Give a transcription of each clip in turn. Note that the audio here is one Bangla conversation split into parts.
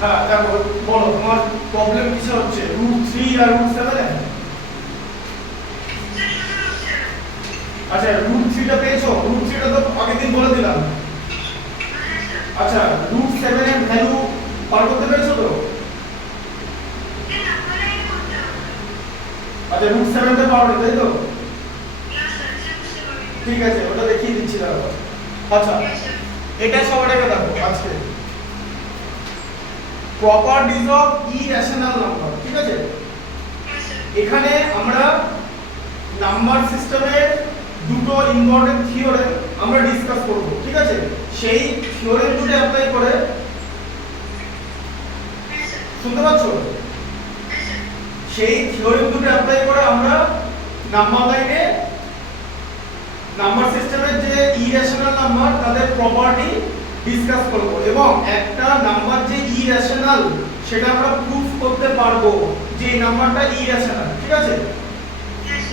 হ্যাঁ দেখো বলো তোমার প্রবলেম কিসে হচ্ছে √3 আর √7 আচ্ছা √3 টা পেয়েছো √3 টা তো আগের দিন বলে দিলাম আচ্ছা √7 এর ভ্যালু বার করতে পেরেছো তো আচ্ছা √7 টা পাওয়া তাই তো ঠিক আছে ওটা দেখিয়ে দিচ্ছি দাঁড়াও আচ্ছা এটা সবাইকে দেখো আজকে প্রপার্টিজ অফ ইরেশনাল নাম্বার ঠিক আছে এখানে আমরা নাম্বার সিস্টেমের দুটো ইম্পর্টেন্ট থিওরেম আমরা ডিসকাস করব ঠিক আছে সেই থিওরেম দুটো অ্যাপ্লাই করে শুনতে পাচ্ছ সেই থিওরেম দুটো অ্যাপ্লাই করে আমরা নাম্বার লাইনে নাম্বার সিস্টেমের যে ইরেশনাল নাম্বার তাদের প্রপার্টি ডিসকাস করব এবং একটা নাম্বার যে ইরেশনাল সেটা আমরা প্রুফ করতে পারবো যে এই নাম্বারটা ইরেশনাল ঠিক আছে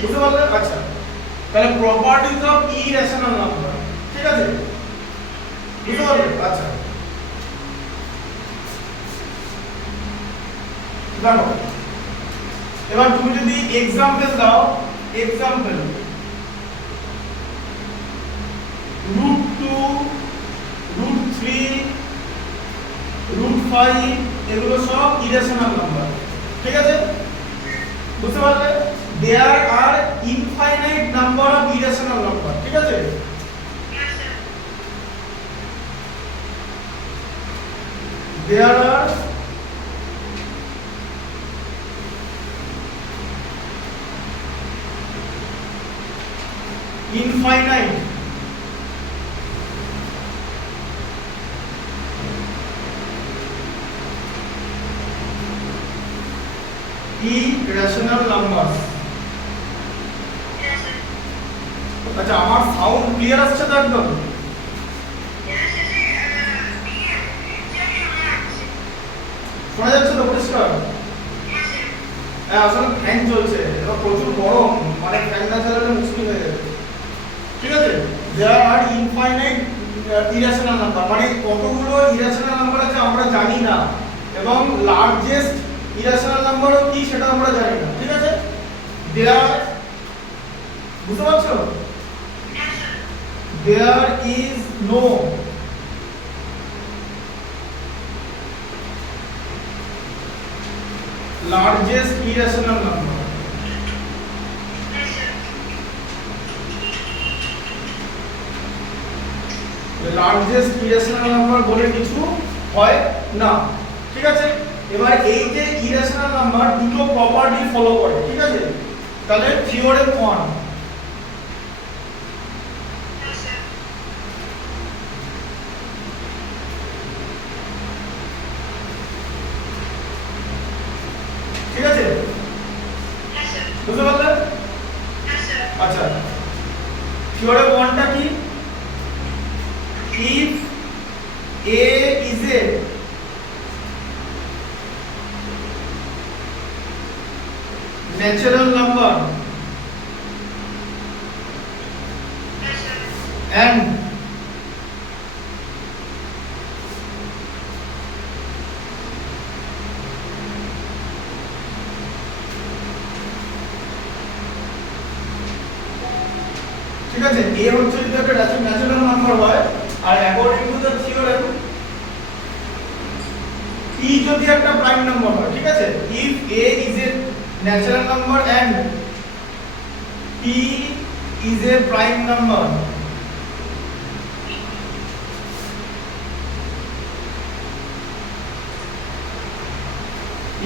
বুঝতে পারলে আচ্ছা তাহলে প্রপার্টিজ অফ ইরেশনাল নাম্বার ঠিক আছে বুঝতে পারলে আচ্ছা দেখো এবার তুমি যদি एग्जांपल দাও एग्जांपल √2 √3 √5 এগুলো সব ইরেশনাল নাম্বার ঠিক আছে বুঝতে পারলে there are infinite number of irrational number ঠিক আছে there are infinite irrational numbers আচ্ছা আমার সাউন্ড ক্লিয়ার আসছে তো একদম শোনা যাচ্ছে তো পরিষ্কার হ্যাঁ আসলে ফ্যান চলছে এবার প্রচুর গরম মানে ফ্যান না চালালে মুশকিল হয়ে যাবে ঠিক আছে there are infinite irrational number মানে কতগুলো irrational নাম্বার আছে আমরা জানি না এবং লার্জেস্ট irrational নাম্বার কি সেটা আমরা জানি না ঠিক আছে there বুঝতে পারছো there is no largest irrational number the largest irrational number বলে কিছু হয় না ঠিক আছে এবার এই যে irrational নাম্বার দুটো প্রপার্টি ফলো করে ঠিক আছে তাহলে থিওরেম 1 ঠিক আছে বুঝতে পারলে আচ্ছা থিওরেম 1 টা কি if a is a natural number and ঠিক আছে a হচ্ছে যদি একটা ন্যাচারাল নাম্বার হয় আর according to the theorem p যদি একটা প্রাইম নাম্বার হয় ঠিক আছে if a is a natural number and p is a prime number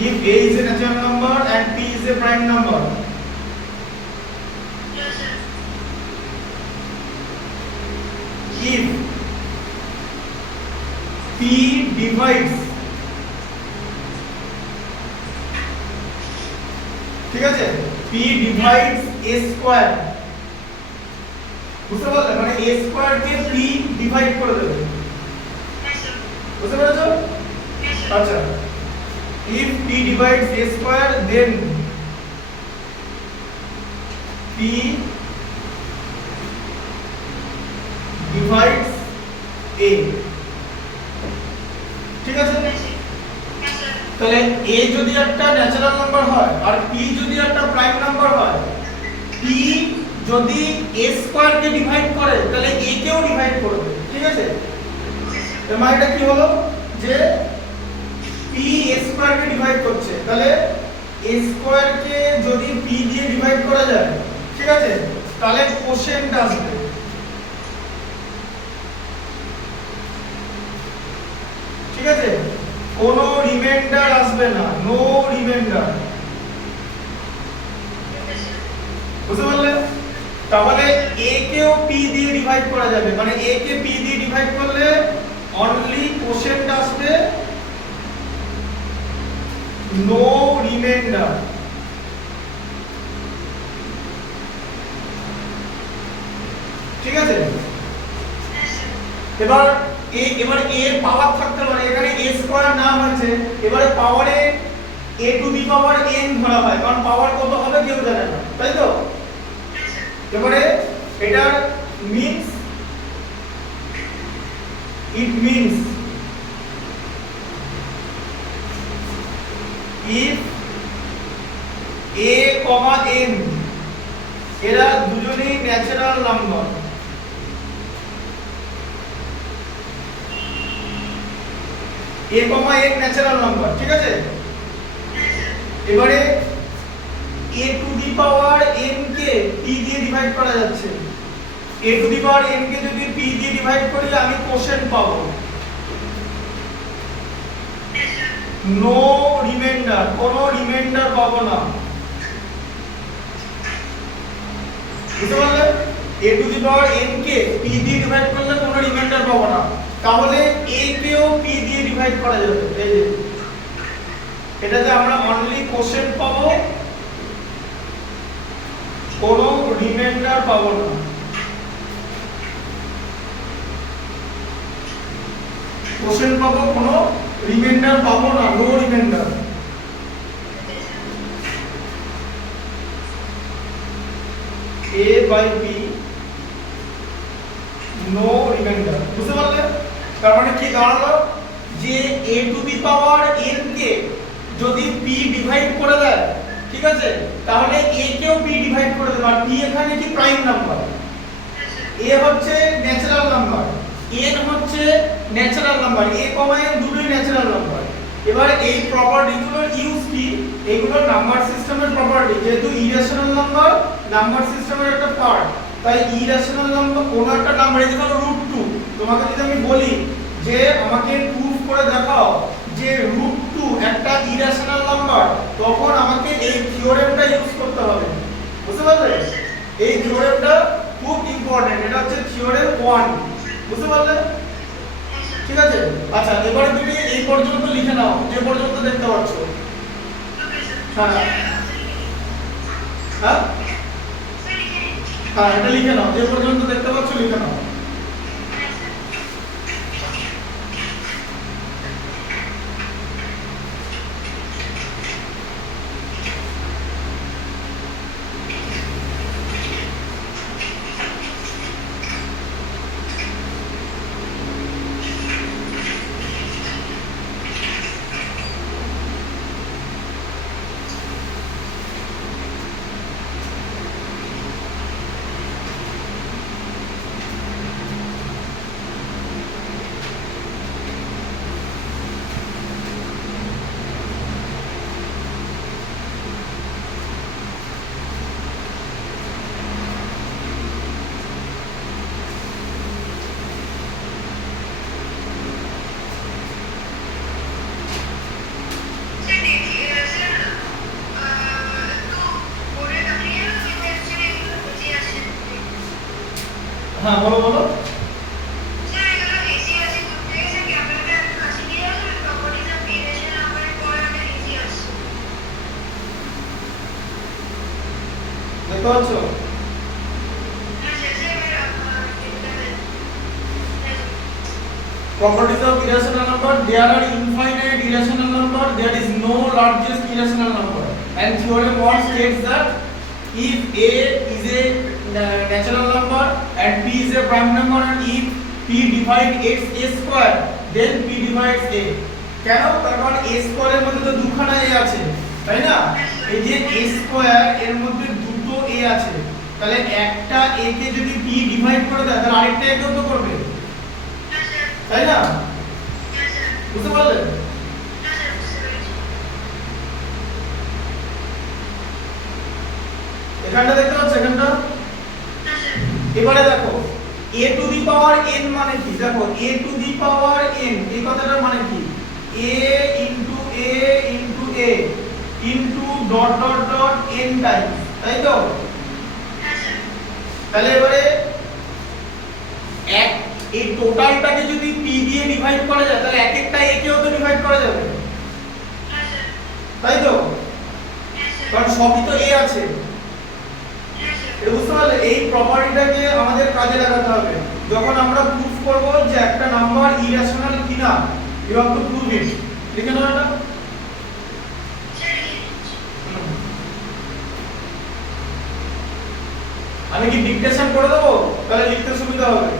if a is a natural number and p is a prime number if p divides ঠিক আছে p divides a square বুঝতে পারলে মানে a square K p divide করে দেবে বুঝতে পেরেছো আচ্ছা if p divides a square then p divides a ঠিক আছে তাহলে a যদি একটা ন্যাচারাল নাম্বার হয় আর p যদি একটা প্রাইম নাম্বার হয়, p যদি a স্কয়ার কে ডিভাইড করে তাহলে a কেও ডিভাইড করবে, ঠিক আছে? এর মানে এটা কি হলো যে p a square K divide করছে, তাহলে a স্কয়ার কে যদি p দিয়ে ডিভাইড করা যায়, ঠিক আছে, তাহলে কোশেন্ট আসবে। ঠিক আছে, কোনো রিমাইন্ডার আসবে না, নো রিমাইন্ডার। বুঝতে পারলে? তাহলে a কেও p দিয়ে ডিভাইড করা যাবে, মানে a কে p দিয়ে ডিভাইড করলে অনলি কোশেন্ট আসবে, নো রিমাইন্ডার। ঠিক আছে, এবার এবার a এর পাওয়ার থাকতে পারে, এখানে a স্কয়ার নাম আছে, এবারে পাওয়ারে a to the power n ধরা হয়, কারণ পাওয়ার কত হবে কেউ জানে না, তাই তো? এবারে এটার means, it means if a, n এরা দুজনেই natural number, a, n natural number, ঠিক আছে? এবারে a to the power n K p দিয়ে ডিভাইড করা যাচ্ছে, a to the power n কে যদি p দিয়ে ডিভাইড করি আমি কোশেন্ট পাবো, নো রিমাইন্ডার, কোনো রিমাইন্ডার পাবো না। বুঝতে পারলে? a to the power n K p দিয়ে ডিভাইড করলে কোনো রিমাইন্ডার পাবো না, তাহলে a কেও p দিয়ে ডিভাইড করা যাবে। এই যে এটাতে আমরা অনলি কোশেন্ট পাবো, কোনো রিমাইন্ডার পাবো না। কোশেন্ট পাবো, কোনো রিমাইন্ডার পাবো না, no reminder. a by p no reminder. বুঝতে পারলে? তার মানে কি দাঁড়ালো যে a to the power n কে যদি p ডিভাইড করে দেয়, ঠিক আছে, তাহলে a কেও p ডিভাইড করে দেবে, আর p এখানে কি প্রাইম নাম্বার, a হচ্ছে ন্যাচারাল নাম্বার, n হচ্ছে ন্যাচারাল নাম্বার, a, n দুটোই ন্যাচারাল নাম্বার। এবার এই প্রপার্টিগুলোর ইউজ কি? এগুলো নাম্বার সিস্টেমের প্রপার্টি, যেহেতু ইরেশনাল নাম্বার নাম্বার সিস্টেমের একটা পার্ট, তাই ইরেশনাল নাম্বার কোনো একটা নাম্বার, এই ধরো √2, তোমাকে যদি আমি বলি যে আমাকে প্রুফ করে দেখাও যে √2 একটা ইরেশনাল নাম্বার, তখন আমাকে এই থিওরেমটা ইউজ করতে হবে। বুঝতে পারলে? এই থিওরেমটা খুব ইম্পর্টেন্ট, এটা হচ্ছে থিওরেম 1। বুঝতে পারলে? ঠিক আছে, আচ্ছা এবারে তুমি এই পর্যন্ত লিখে নাও, যে পর্যন্ত দেখতে পাচ্ছ। হ্যাঁ হ্যাঁ হ্যাঁ, এটা লিখে নাও, যে পর্যন্ত দেখতে পাচ্ছ লিখে নাও। হ্যাঁ বলো বলো। দেখতে পাচ্ছ? Properties of irrational number: there are infinite irrational number, there is no largest irrational number, and theorem 1 states that if a is a natural number and p is a prime number, and if p divides a square, then p divides a. কেন? তার কারণ a স্কয়ারের মধ্যে তো দুখানা a আছে, তাই না? এই যে a স্কয়ার এর মধ্যে দুটো a আছে, তাহলে একটা a কে যদি b ডিভাইড করে দেয় তাহলে আরেকটা a কেও তো করবে, তাই না? বুঝতে পারলে? এখানটা দেখতে পাচ্ছ, এখানটা এবারে দেখো a to the power n মানে কি? দেখো a to the power n এই কথাটার মানে কি? a into a into a into dot dot dot n Times, তাই তো? তাহলে এবারে এক এই টোটালটাকে যদি p দিয়ে ডিভাইড করা যায় তাহলে এক একটা a কেও তো ডিভাইড করা যাবে, তাই তো? কারণ সবই তো a আছে। এটা বুঝতে পারলে? এই প্রপার্টিটাকে আমাদের কাজে লাগাতে হবে যখন আমরা প্রুফ করব যে একটা নাম্বার ইরেশনাল কিনা। You have to prove it. লিখে নাও এটা। আমি কি ডিকটেশন করে দেবো? তাহলে লিখতে সুবিধা হবে।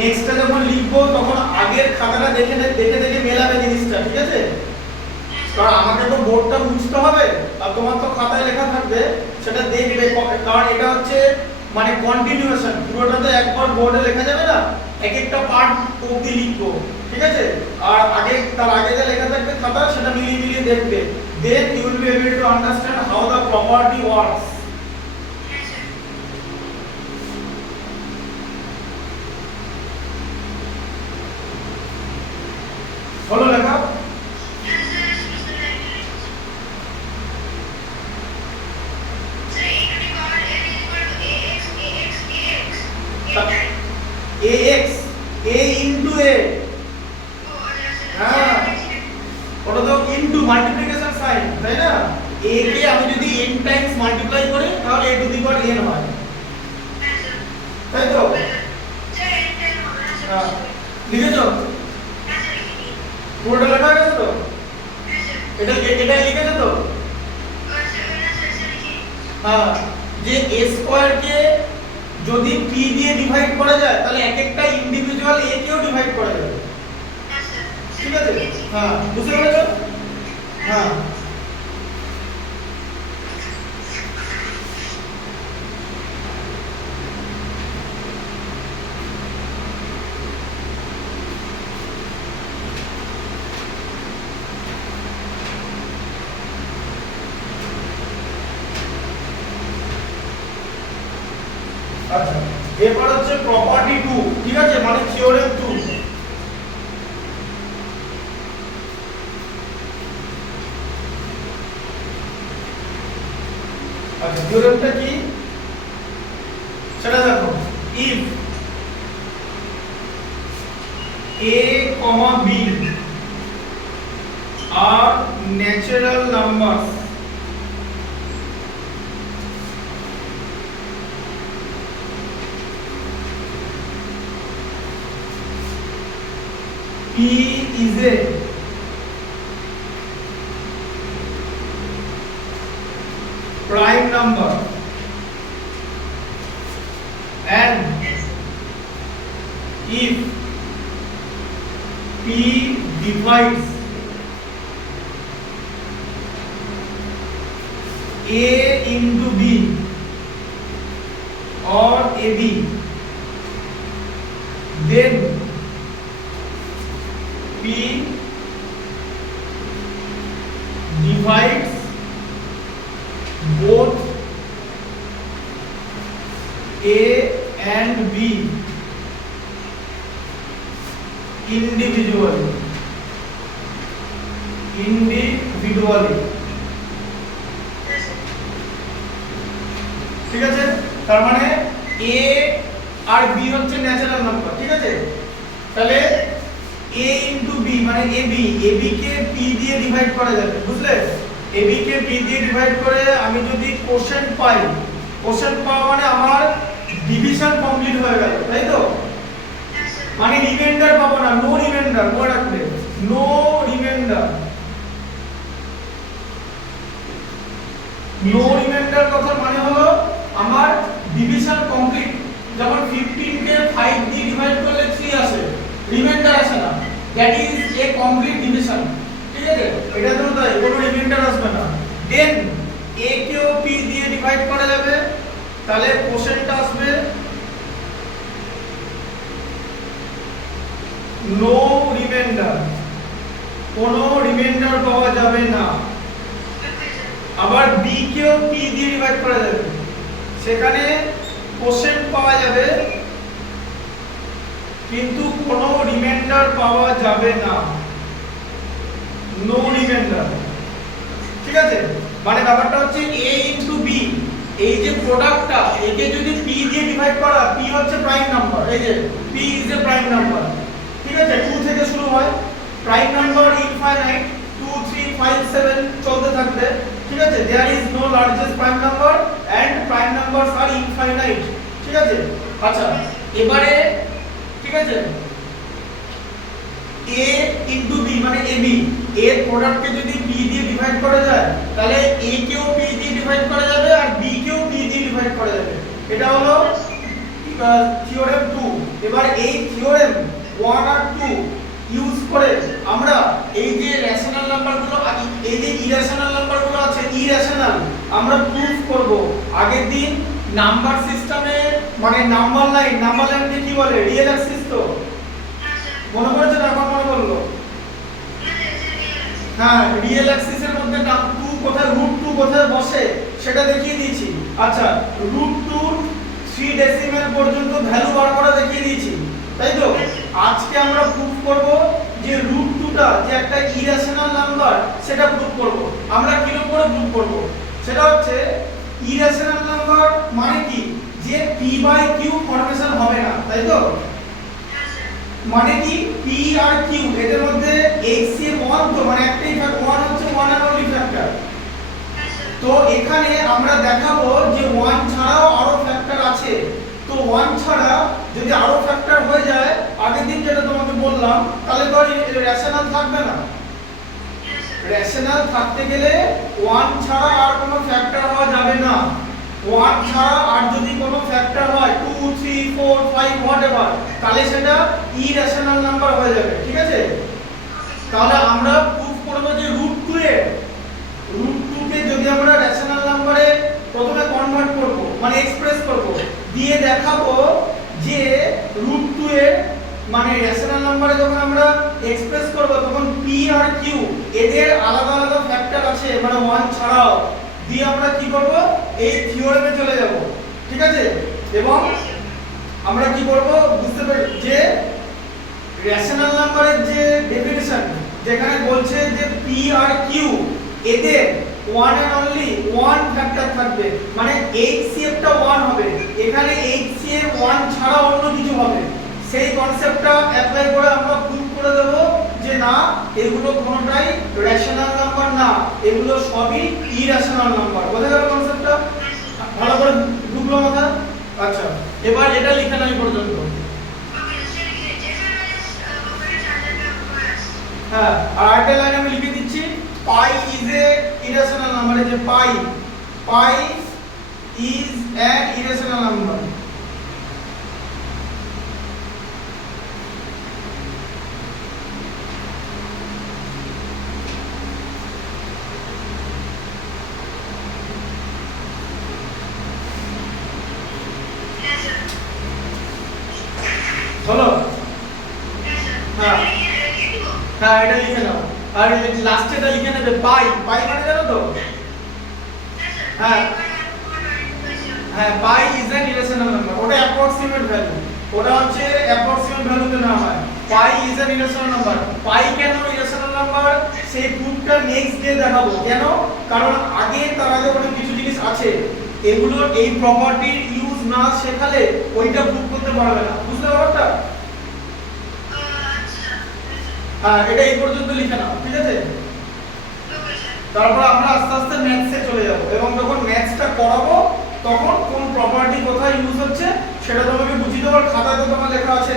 নেক্সটটা যখন লিখবো তখন আগের খাতাটা দেখে দেখে মেলাবে জিনিসটা, ঠিক আছে? কারণ আমাকে তো বোর্ডটা বুঝতে হবে আর তোমার তো খাতায় লেখা থাকবে, সেটা দেখবে। কারণ এটা হচ্ছে মানে কন্টিনিউয়েশন, পুরোটা তো একবার বোর্ডে লেখা যাবে না, এক একটা পার্ট অবধি লিখবো, ঠিক আছে? আর তার আগে যে লেখা থাকবে খাতা সেটা মিলিয়ে মিলিয়ে দেখবে, then you will be able to understand how the property works. হলো লেখা? ax a into a, হ্যাঁ ওটা তো ইনটু মাল্টিপ্লিকেশন সাইন, তাই না? a কে আমি যদি n টাইমস মাল্টিপ্লাই করি তাহলে a to the power n হয়, তাই তো? হ্যাঁ লিখেছো? পুরোটা লেখা হয়ে গেছে তো? এটা লিখেছো তো? হ্যাঁ, যে a স্কয়ার কে যদি p দিয়ে ডিভাইড করা যায় তাহলে এক একটা ইন্ডিভিজুয়াল a কেও ডিভাইড করা যাবে, ঠিক আছে? হ্যাঁ বুঝতে পেরেছো? হ্যাঁ আচ্ছা, এরপর হচ্ছে প্রপার্টি 2, ঠিক আছে? মানে থিওরেম 2। আচ্ছা থিওরেমটা কি সেটা দেখো। If a, b are natural numbers, p is a prime number and if p divides a into b or ab, then p divides both a and b individually. ঠিক আছে, তার মানে a আর b হচ্ছে ন্যাচারাল নাম্বার, ঠিক আছে। তাহলে a ইনটু b মানে ab, ab কে p দিয়ে ডিভাইড করা যাবে, বুঝলে? ab কে p দিয়ে ডিভাইড করে আমি যদি কোশ্চেন পাই, কোশ্চেন পাওয়া মানে আমার ডিভিশন কমপ্লিট হয়ে গেল, তাই তো? মানে রিমাইন্ডার পাবো না, নো রিমাইন্ডার, মনে রাখবে, নো রিমাইন্ডার। নো রিমাইন্ডার কথার মানে হলো আমার ডিভিশন কমপ্লিট। যেমন 15 কে 5 দিয়ে ডিভাইড করলে 3 আসে, রিমাইন্ডার আসে না, that is a complete division, ঠিক আছে? এটা তো তাই, কোনো রিমাইন্ডার আসবে না। দেন a কেও p দিয়ে ডিভাইড করা যাবে, তাহলে কোশ্চেনটা আসবে নো রিমাইন্ডার, কোনো রিমাইন্ডার পাওয়া যাবে না। আবার b কেও p দিয়ে ডিভাইড করা যাবে, সেখানে কোশ্চেন পাওয়া যাবে কিন্তু কোনো রিমাইন্ডার পাওয়া যাবে না, নো রিমাইন্ডার, ঠিক আছে? মানে ব্যাপারটা হচ্ছে a ইনটু b, এই যে প্রোডাক্টটা, একে যদি p দিয়ে ডিভাইড করা, p হচ্ছে প্রাইম নাম্বার, এই যে p is a prime number, ঠিক আছে? 2 থেকে শুরু হয়, প্রাইম নাম্বার ইনফাইনাইট, 2 3 5 7 চলতে থাকবে, ঠিক আছে? There is no largest prime number and prime numbers are infinite, ঠিক আছে? আচ্ছা, এবারে ঠিক আছে, a ইনটু b মানে ab, এর প্রোডাক্টকে যদি p দিয়ে ডিভাইড করা যায়, তাহলে a কেও p দিয়ে ডিভাইড করা যাবে আর b কেও p দিয়ে ডিভাইড করা যাবে। এটা হলো থিওরেম 2। এবার এই থিওরেম 1 আর 2 ইউজ করে আমরা এই যে রেশনাল নাম্বারগুলো, এই যে ইরেশনাল নাম্বারগুলো আছে, ইরেশনাল, আমরা প্রুফ করব। আগের দিন নাম্বার সিস্টেমে মানে নাম্বার লাইনকে কি বলে? রিয়েল অ্যাক্সিস, তো মনে পড়ছে না? এখন মনে পড়লো? হ্যাঁ, রিয়েল অ্যাক্সিসের মধ্যে নাম 2 কোথায়, √2 কোথায় বসে সেটা দেখিয়ে দিয়েছি। আচ্ছা, √2 3 ডেসিমেল পর্যন্ত ভ্যালু বার করা দেখিয়ে দিয়েছি, তাই তো? আজকে আমরা প্রুফ করব যে √2টা যে একটা ইরেশনাল নাম্বার, সেটা প্রুফ করব। আমরা কি করে প্রুফ করব? সেটা হচ্ছে ইরেশনাল নাম্বার মানে কি, যে p/q ফরমেশন হবে না, তাই তো? মানে কি p আর q এদের মধ্যে HCF 1, তো মানে একটাই ফ্যাক্টর, 1 হচ্ছে 1 এর অনলি ফ্যাক্টর। তো এখানে আমরা দেখাবো যে 1 ছাড়াও আরো ফ্যাক্টর আছে। তো 1 ছাড়া যদি আরো ফ্যাক্টর হয়ে যায়, আগের দিন যেটা তোমাকে বললাম, তাহলে তো রেশনাল থাকবে না। রেশনাল থাকতে গেলে 1 ছাড়া আর কোনো ফ্যাক্টর হওয়া যাবে না। 1 ছাড়া আর যদি কোনো ফ্যাক্টর হয় 2 3 4 5 হোয়াটএভার, তাহলে সেটা ইরেশনাল নাম্বার হয়ে যাবে, ঠিক আছে? তাহলে আমরা প্রুফ করব যে √2 কে যদি আমরা রেশনাল নাম্বারে প্রথমে কনভার্ট করব, মানে এক্সপ্রেস করব, দিয়ে দেখাবো যে √2 এর মানে রেশনাল নাম্বারে যখন আমরা এক্সপ্রেস করব, তখন p আর q এদের আলাদা আলাদা ফ্যাক্টর আছে, মানে 1 ছাড়াও, দিয়ে আমরা কি করব? এই থিওরেমে চলে যাব, ঠিক আছে? এবং আমরা কি করব বুঝতে পারি যে রেশনাল নাম্বারের যে ডেফিনিশন, যেখানে বলছে যে p আর q এদের 1 এন্ড অনলি 1 ফ্যাক্টর থাকবে, মানে HCF টা 1 হবে, এখানে HCF 1 ছাড়া অন্য কিছু হবে, সেই কনসেপ্টটা অ্যাপ্লাই করে আমরা প্রুফ করে দেব যে না, এগুলো কোনোটাই রেশনাল নাম্বার না, এগুলো সবই ইরেশনাল নাম্বার। বোঝা গেল কনসেপ্টটা? ভালো করে ঢুকলো মাথা? আচ্ছা, এবার এটা লিখে নাও পর্যন্ত। হ্যাঁ, আর আরেকটা লাইন আমি লিখে দিচ্ছি, পাই ইজ এ ইরেশনাল নাম্বার। এই যে পাই ইজ অ্যান ইরেশনাল নাম্বার। হলো? হ্যাঁ হ্যাঁ, এটা লিখে নাও। আর লাস্টে এটা লিখে নেবে, পাই মানে জানো তো? হ্যাঁ হ্যাঁ, পাই ইজ অ্যান ইরেশনাল নাম্বার, ওটা অ্যাপ্রক্সিমেট ভ্যালু, ওটা হচ্ছে অ্যাপ্রক্সিমেট ভ্যালুতে নেওয়া হয়। পাই ইজ অ্যান ইরেশনাল নাম্বার। পাই কেন ইরেশনাল নাম্বার, সেই প্রুফটা নেক্সট ডে দেখাবো। কেন? কারণ তার আগে অনেক কিছু জিনিস আছে। এগুলোর এই প্রপার্টির ইউজ না শেখালে ওইটা প্রুভ করতে পারবে না, বুঝতে ব্যাপারটা? হ্যাঁ, এটা এই পর্যন্ত লিখে নাও, ঠিক আছে? তারপর আমরা আস্তে আস্তে ম্যাথসে চলে যাব এবং যখন ম্যাথসটা করাবো তখন কোন প্রপার্টি কোথায় ইউজ হচ্ছে সেটা তোমাকে বুঝিয়ে দেওয়ার খাতায় তো তোমার লেখা আছে,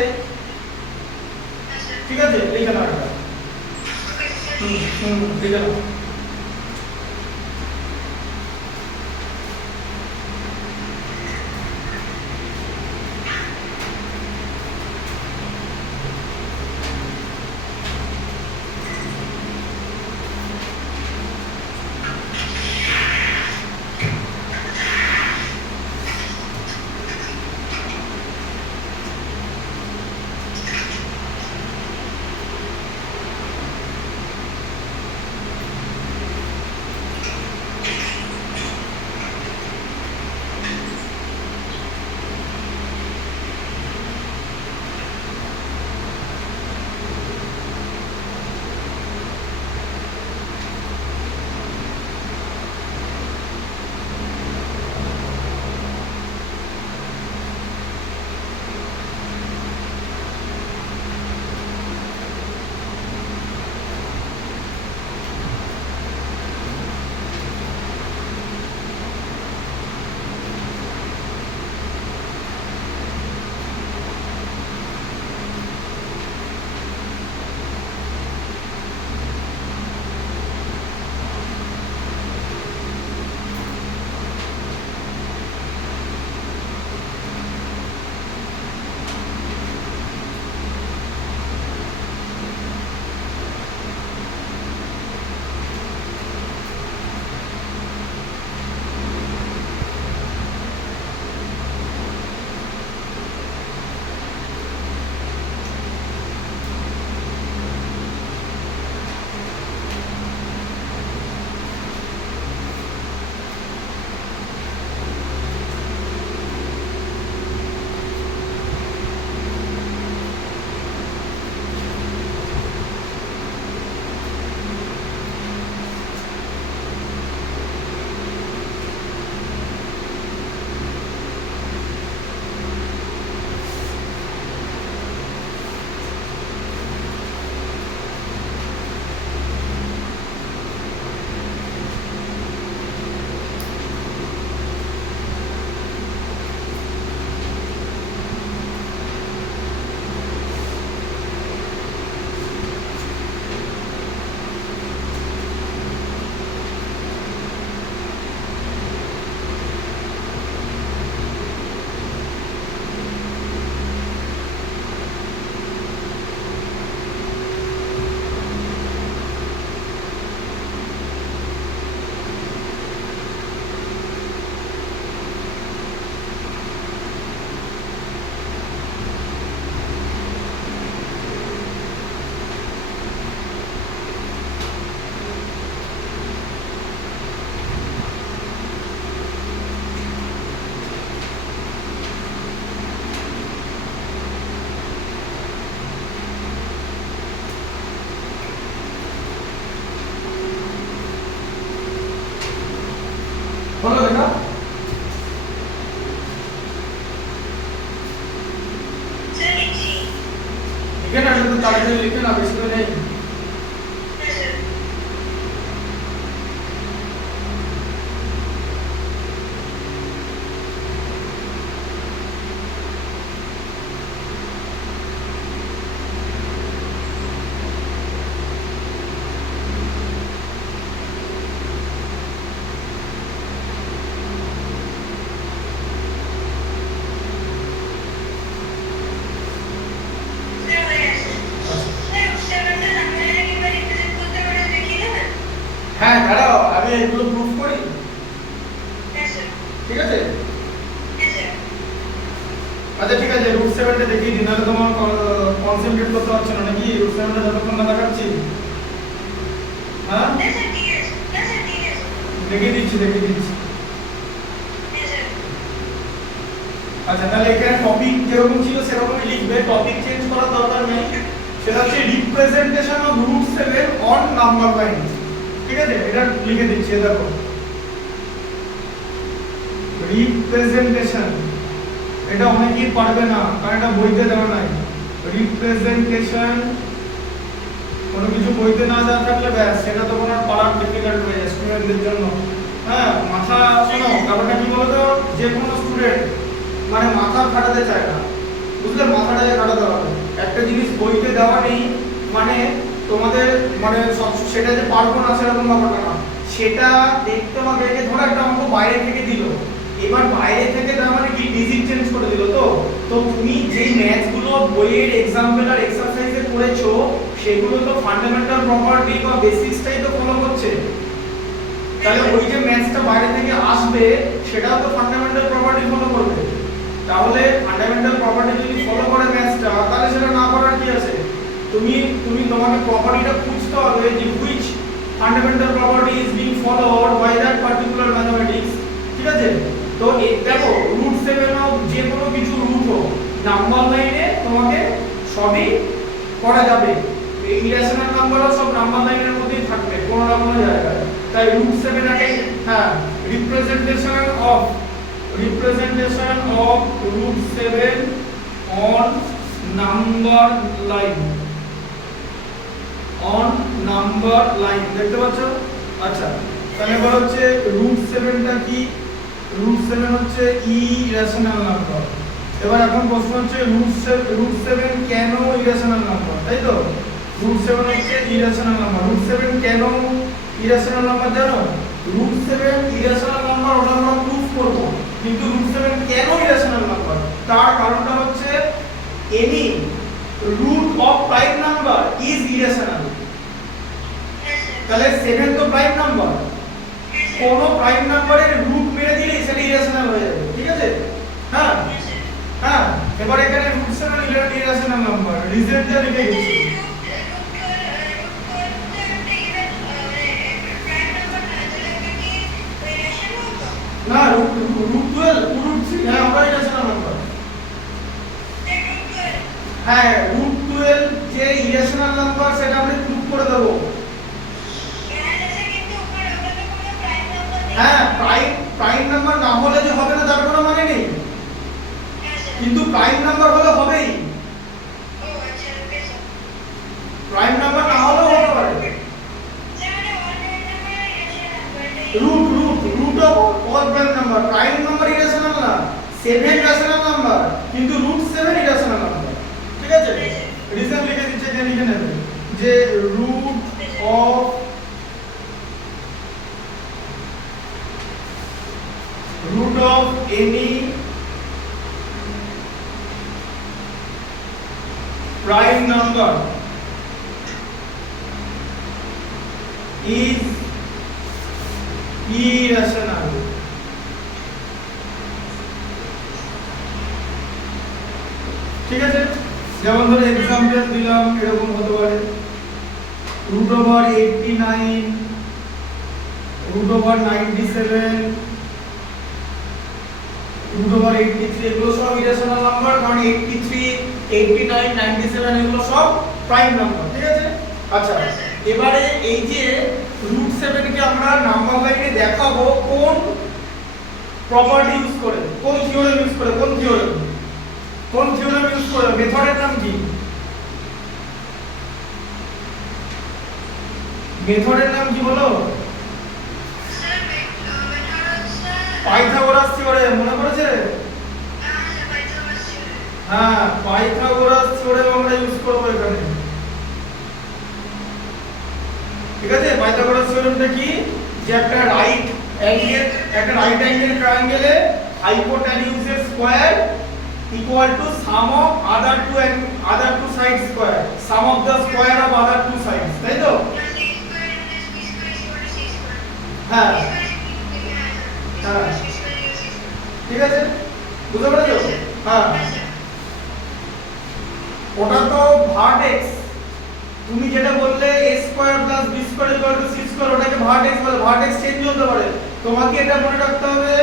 ঠিক আছে? লিখে নাও এটা। লিখে নাও। বলো দেখা লিখে না, শুধু তাড়াতাড়ি লিখে না, বেশি করে নেই। হ্যাঁ দাঁড়াও, আমি এগুলো প্রুফ করি, ঠিক আছে? আচ্ছা ঠিক আছে, রুট 7টা দেখিয়ে দিন, নাহলে তোমার কনসেন্ট্রেট করতে পারছো না নাকি? রুট 7টা যতক্ষণ না দেখাচ্ছি। হ্যাঁ দেখিয়ে দিচ্ছি। আচ্ছা তাহলে এখানে টপিক যেরকম ছিল সেরকমই লিখবে, টপিক চেঞ্জ করার দরকার নেই। সেটা হচ্ছে representation of root 7 on number line, ঠিক আছে? এটা লিখে দিচ্ছি, দেখো রিপ্রেজেন্টেশন, এটা অনেকেই পারবে না কারণ এটা বইতে দেওয়া নাই। রিপ্রেজেন্টেশন কোনো কিছু বইতে না দেওয়া থাকলে ব্যাস সেটা তো কোনো পড়ার ডিফিকাল্ট হয়ে যায় স্টুডেন্টদের জন্য। হ্যাঁ, মাথা শোনো, ব্যাপারটা কি বলতো, যে কোনো স্টুডেন্ট মানে মাথা খাটাতে চায় না, বুঝলে, মাথাটাকে খাটাতে হবে। একটা জিনিস বইতে দেওয়া নেই মানে তোমাদের মানে সব সেটা যে পারবো না সেরকম ব্যাপারটা না, সেটা দেখতে হবে যে ধরো একটা অঙ্ক বাইরে থেকে দিল, এবার বাইরে থেকে তার মানে কি ডিজিট চেঞ্জ করে দিল, তো তো তুমি যেই ম্যাথগুলো বইয়ের এক্সাম্পল আর এক্সারসাইজে করেছো সেগুলো তো ফান্ডামেন্টাল প্রপার্টি বা বেসিক্সটাই তো ফলো করছে, তাহলে ওই যে ম্যাথসটা বাইরে থেকে আসবে সেটাও তো ফান্ডামেন্টাল প্রপার্টি ফলো করবে। তাহলে ফান্ডামেন্টাল প্রপার্টি যদি ফলো করে ম্যাথসটা, তাহলে সেটা না করার কি আছে? তুমি তুমি তোমাকে প্রপার্টিটা খুঁজতে হবে যে which fundamental property is being followed by that particular mathematics, ঠিক আছে? তো দেখো রুট 7 হোক যে কোনো কিছু রুট হোক নাম্বার লাইনে তোমাকে সবই করা যাবে, এই ইরেশনাল নাম্বারও সব নাম্বার লাইনের মধ্যেই থাকবে কোনো না কোনো জায়গায়। তাই রুট 7 আগে হ্যাঁ representation of root 7 on number line, on number line দেখতে পাচ্ছ? আচ্ছা, তাহলে এবার হচ্ছে রুট 7টা কি? রুট 7 হচ্ছে ইরেশনাল নাম্বার। এবার এখন প্রশ্ন হচ্ছে রুট 7 কেন ইরেশনাল নাম্বার, তাই তো? রুট 7 হচ্ছে ইরেশনাল নাম্বার। রুট 7 কেন ইরেশনাল নাম্বার জানো? রুট 7 ইরেশনাল নাম্বার ওটা আমরা প্রুফ করব, কিন্তু রুট 7 কেন ইরেশনাল নাম্বার তার কারণটা হচ্ছে any root of prime number is irrational। তাহলে 7 তো প্রাইম নাম্বার, কোন প্রাইম নাম্বারের রুট মেরে দিলে সেটা ইরেশনাল হয়ে যাবে, ঠিক আছে? হ্যাঁ হ্যাঁ, এবার এখানে রুট 7 ইরেশনাল নাম্বার, রিজনটা লিখে দিচ্ছি। না রুট 12 রুট 3 হ্যাঁ ওটা ইরেশনাল নাম্বার। হ্যাঁ রুট 12 যে ইরেশনাল নাম্বার সেটা আমরা প্রুফ করে দেব। হ্যাঁ প্রাইম নাম্বার না হলে যে হবে না তার কোনো মানে নেই, কিন্তু প্রাইম নাম্বার হলে হবেই, প্রাইম নাম্বার না হলেও হতে পারে। Root of all prime number, prime number irrational না, 7 ইরেশনাল নাম্বার কিন্তু রুট 7 ইরেশনাল নাম্বার, ঠিক আছে? রিজন লিখে দিচ্ছে, যে লিখে নেবে যে root of any prime number is irrational। ঠিক আছে, যেমন ধরো एग्जांपल দিলাম এরকম হতে পারে √89 √97 √83 এগুলো সব ইরেশনাল নাম্বার, কারণ 83 89 97 এগুলো সব প্রাইম নাম্বার, ঠিক আছে? আচ্ছা, এবারে এই যে √7 কে আমরা নাম্বার লাইনে দেখাবো কোন প্রপার্টি ইউজ করে, কোন থিওরেম ইউজ করে, কোন থিওরেম ইউজ করে, মেথডের নাম কি? মেথডের নাম কি বলো? পাইথাগোরাস থিওরেম, মনে পড়েছে? হ্যাঁ পাইথাগোরাস থিওরেম আমরা ইউজ করব এখানে, ঠিক আছে? পাইথাগোরাস থিওরেমটা কি? যে একটা রাইট অ্যাঙ্গেল ট্রায়াঙ্গেলে হাইপোটেনিউসের square equal to sum of other two sides square, sum of the square of other two sides, তাই তো? হ্যাঁ হ্যাঁ ঠিক আছে, বুঝতে পেরেছো? হ্যাঁ ওটা তো ভার্টেক্স, তুমি যেটা বললে a square plus b square equal to c square, ওটাকে ভার্টেক্স বলে। ভার্টেক্স চেঞ্জ হতে পারে, তোমাকে এটা মনে রাখতে হবে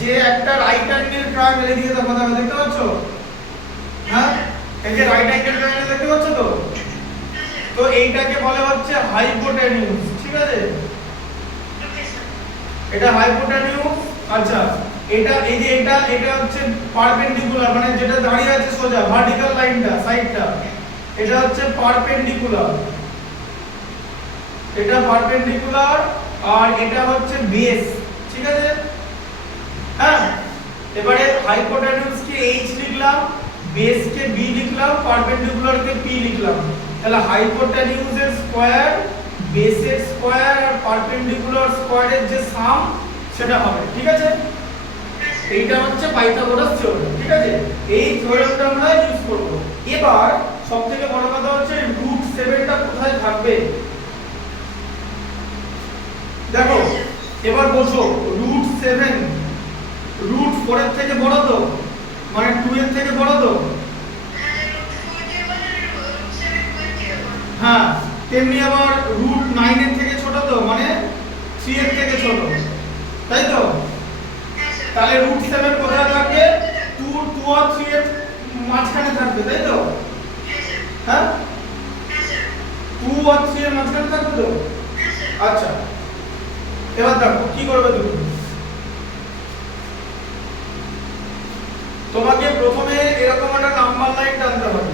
যে একটা রাইট অ্যাঙ্গেল ট্রায়াঙ্গেল এদিকে দেখো, দেখতে পাচ্ছ? হ্যাঁ এই যে রাইট অ্যাঙ্গেল ট্রায়াঙ্গেল দেখতে পাচ্ছ তো? তো এইটাকে বলে হচ্ছে হাইপোটেনিউস, ঠিক আছে? এটা হাইপোটেনিউস। আচ্ছা এটা এই যে এটা হচ্ছে পারপেন্ডিকুলার, মানে যেটা দাঁড়িয়ে আছে সোজা ভার্টিক্যাল লাইনটা সাইডটা, এটা হচ্ছে পারপেন্ডিকুলার, এটা পারপেন্ডিকুলার আর এটা হচ্ছে বেস, ঠিক আছে। হ্যাঁ, এবারে হাইপোটেনিউস কে h লিখলাম, বেস কে b লিখলাম, পারপেন্ডিকুলার কে p লিখলাম। তাহলে হাইপোটেনিউসের স্কয়ার, বেসের স্কয়ার আর পারপেন্ডিকুলার স্কয়ারের যে সাম সেটা হবে, ঠিক আছে। এইটা হচ্ছে পাইথাগোরাস থিওরেম, ঠিক আছে। এই থিওরেমটা আমরা ইউজ করব। এবার সবথেকে বড় কথা হচ্ছে √7 টা কোথায় থাকবে। দেখো এবার বলছো √7 √4 এর থেকে বড় তো, মানে 2 এর থেকে বড় তো। হ্যাঁ, তেমনি আবার √9 এর থেকে ছোট তো, মানে 3 এর থেকে ছোট, তাই তো। তাহলে √7 কোথায় থাকবে? 2 আর 3 এর মাঝখানে থাকবে, তাই তো। হ্যাঁ, 2 আর 3 এর মাঝখানে থাকবে তো। আচ্ছা, এবার দেখো কি করবে তুমি। তোমাকে প্রথমে এরকম একটা নাম্বার লাইন টানতে হবে,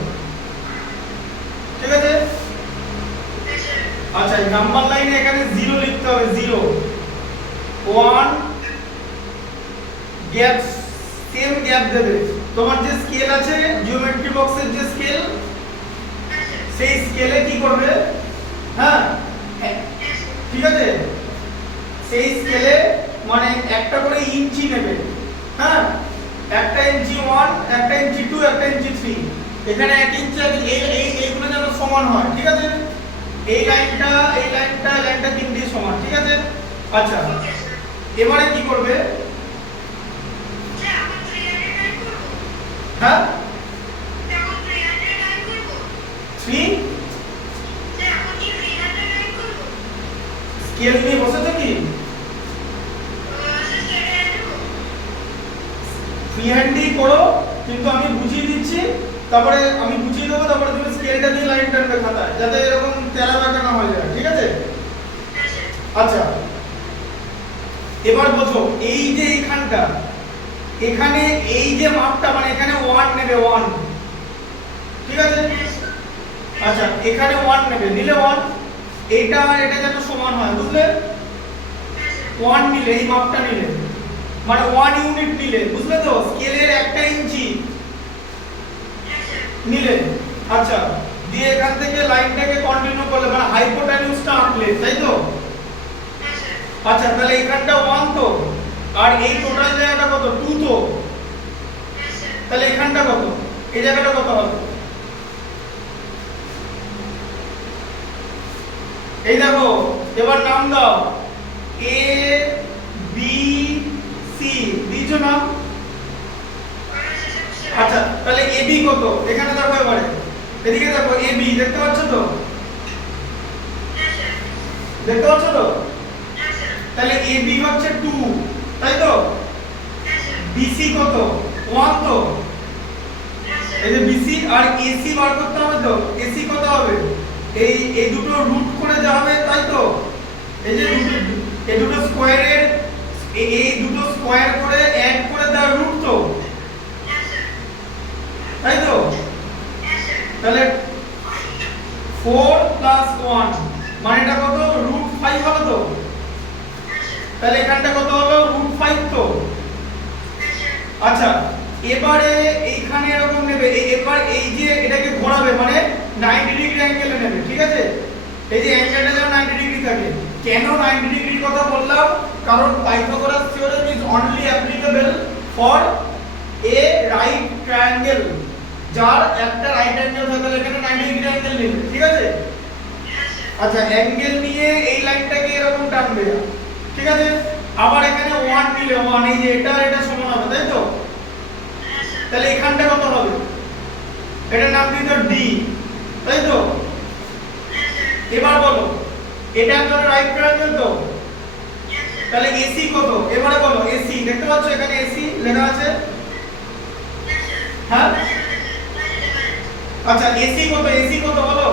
ঠিক আছে। আচ্ছা, এই নাম্বার লাইনে এখানে 0 লিখতে হবে, 0 1 গ্যাপ, সেম গ্যাপ দেবে। তোমার যে স্কেল আছে জিওমেট্রি বক্সের যে স্কেল, সেই স্কেলে কি করবে, হ্যাঁ ঠিক আছে, সেই স্কেলে মানে একটা করে ইঞ্চি নেবে। হ্যাঁ, একটা ইঞ্চি 1, একটা ইঞ্চি 2, একটা ইঞ্চি 3, এখানে 1 ইঞ্চি এইগুলো যেন সমান হয়, ঠিক আছে। এই লাইনটা এই লাইনটা লাইনটা তিনটে সমান, ঠিক আছে। আচ্ছা, এবারে কি করবে, হ্যাঁ 3 স্কেল নিয়ে বসেছো কি? ফ্রি হ্যান্ডই করো, কিন্তু আমি বুঝিয়ে দিচ্ছি, তারপরে আমি বুঝিয়ে দেবো, তারপরে তুমি স্কেলটা দিয়ে লাইন টানবে খাতায়, যাতে এরকম তেরা বাঁকা না হয়ে যায়, ঠিক আছে। আচ্ছা, এবার বোঝো এই যে এইখানটা, এখানে এই যে মাপটা, মানে এখানে 1 নেবে, 1, ঠিক আছে। আচ্ছা, এখানে 1 নেবে, নিলে 1, এটা আর এটা যেন সমান হয়, বুঝলে। 1 নিলে, এই মাপটা নিলে, মানে 1 ইউনিট নিলে, বুঝলে তো, স্কেলের 1 ইঞ্চি নিলে। আচ্ছা, দিয়ে এখান থেকে লাইনটাকে কন্টিনিউ করলে, মানে হাইপোটেনিউসটা আঁকলে, তাই তো। আচ্ছা, তাহলে এখানটা 1 তো, আর এই টোটাল জায়গাটা কত, 2 তো। তাহলে এখানটা কত, এই জায়গাটা কত হবে? এই দেখো, এবার নাম দাও, এ বি সি, দিছো নাম। আচ্ছা, তাহলে এ বি কত, এখানে দেখো, এবারে এদিকে দেখো, এ বি দেখতে পাচ্ছ তো, দেখতে পাচ্ছ তো। তাহলে এ বি হচ্ছে 2, তাই তো। বিসি কত, 1 তো। এই যে বিসি আর এসি বার করতে হবে তো, এসি কত হবে, এই দুটো রুট করে যা হবে, তাই তো। এই যে এই দুটো স্কয়ারের, এই দুটো স্কয়ার করে অ্যাড করে দাও রুট তো, তাই তো। তাহলে 4 + 1 মানেটা কত, √5 হবে তো। তাহলে এখানটা কত হলো, √5 তো। আচ্ছা, এবারে এইখানে এরকম নেবে, এবার এই যে এটাকে ঘোরাবে, মানে 90 ডিগ্রি অ্যাঙ্গেলে নেবে, ঠিক আছে। এই যে অ্যাঙ্গেলটা যেন 90 ডিগ্রি থাকে। কেন 90 ডিগ্রির কথা বললাম, কারণ Pythagoras theorem is only applicable for a right triangle, যার একটা রাইট অ্যাঙ্গেল থাকে, তাহলে এখানে 90 ডিগ্রি অ্যাঙ্গেল নেবে, ঠিক আছে। আচ্ছা, অ্যাঙ্গেল নিয়ে এই লাইনটাকে এরকম টানবে, ঠিক আছে। আবার এখানে 1 নিলে 1, এই যে এটা আর এটা সমান হবে, তাই তো। তাহলে এখানটা কত হবে, এটার নাম দিতে ডি, তাই তো। এবার বলো, এটা একটা রাইট ট্রায়াঙ্গেল তো, তাহলে এসি কত, এবারে বলো এসি, দেখতে পাচ্ছ এখানে এসি লেখা আছে, হ্যাঁ। আচ্ছা, এসি কত, এসি কত বলো।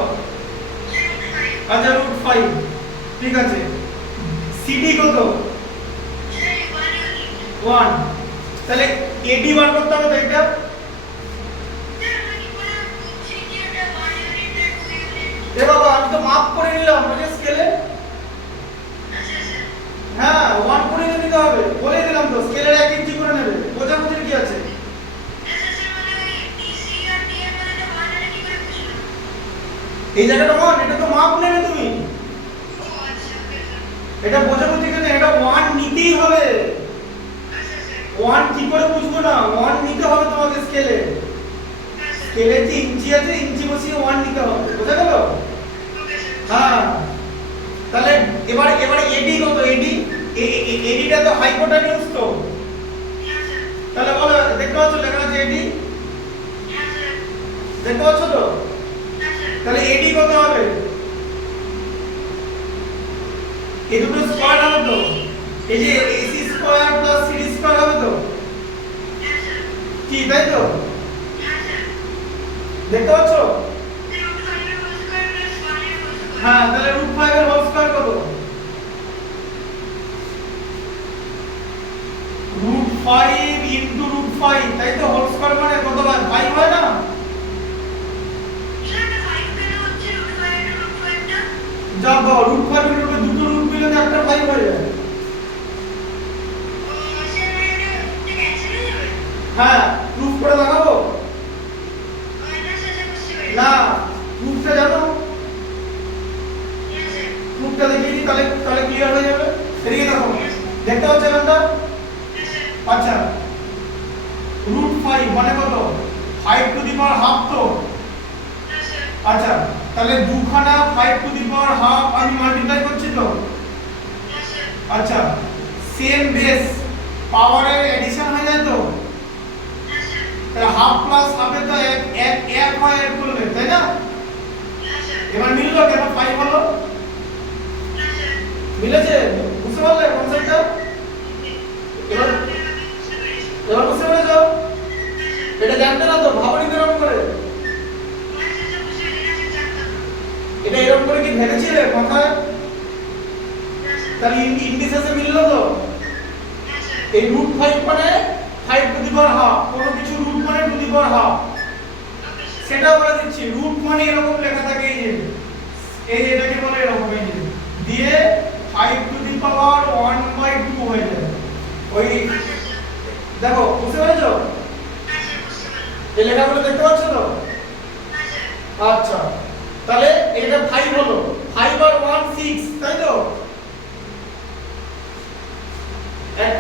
আচ্ছা, √5, ঠিক আছে। সিডি কত, 1, তাহলে এডি বার করতে হবে তো এটা। এ বাবা আমি তো মাপ করে নিলাম মানে স্কেলে। হ্যাঁ 1 করে নিতে হবে, বলে দিলাম তো স্কেলের 1 ইঞ্চি করে নেবে, বোঝাবুঝির কি আছে। এই জায়গাটা 1, এটা তো মাপ নেবে তুমি, এটা বোঝাবুঝি কেন, এটা 1 নিতেই হবে। 1 কি করে বুঝবো না, 1 নিতে হবে তোমাকে স্কেলে। স্কেলে যে ইঞ্চি আছে ইঞ্চি বসিয়ে 1 নিতে হবে, বোঝা গেল? হ্যাঁ তাহলে এবারে এডি কত, এডি এডিটা তো হাইপোটেনিউস তো, তাহলে বলো দেখতে পাচ্ছ লেখা আছে এডি, দেখতে পাচ্ছ তো? তাহলে এডি কত হবে, এই দুটো স্কয়ার হবে তো, এই যে AC square plus CD square হবে তো, কি তাই তো? দেখতে পাচ্ছ? হ্যাঁ তাহলে √5 এর হোল স্কয়ার কত, √5 ইনটু √5, তাই তো? হোল স্কয়ার মানে কত হয়, 5 হয় না? যা বাবা √5 এর উপরে দুটো রুট মিলে তো একটা 5 হয়ে যায়। হ্যাঁ প্রুফ করে দেখাবো না, প্রুফটা জানো, প্রুফটা দেখিয়ে দিই, তাহলে ক্লিয়ার হয়ে যাবে। এদিকে দেখো, দেখতে পাচ্ছ এখানটা? আচ্ছা √5 মানে কত, 5 টু দি পাওয়ার হাফ তো। আচ্ছা তাহলে দুখানা 5 টু দি পাওয়ার হাফ আমি মাল্টিপ্লাই করছি তো। আচ্ছা সেম বেস পাওয়ারের এডিশন হয়ে যায় তো, তাহলে হাফ প্লাস হাফে তো এক হয় এড করলে, তাই না? এবার মিললো কেন, 5 হলো, মিলেছে? বুঝতে পারলে কনসেপ্টটা? এবার বুঝতে পেরেছো? এটা জানতে না তো, ভাবনি তো এরকম করে, এটা এরকম করে কি ভেবেছিলে মাথায়? তাহলে ইন্ডিসেসে মিললো তো। এই √5 মানে 5 টু দি পাওয়ার হাফ, কোন কিছু রুট মানে টু দি পাওয়ার হাফ, সেটা বলে দিচ্ছি। রুট মানে এরকম লেখা থাকে, এই যে এটাকে বলে এরকম, এই যে দিয়ে 5 টু দি পাওয়ার 1/2 হয়ে যায়। ওই দেখো বুঝতে পেরেছো? এই লেখাগুলো দেখতে পাচ্ছ তো? আচ্ছা তাহলে এটা 5 হলো, 5 আর 1 6, তাই তো? এক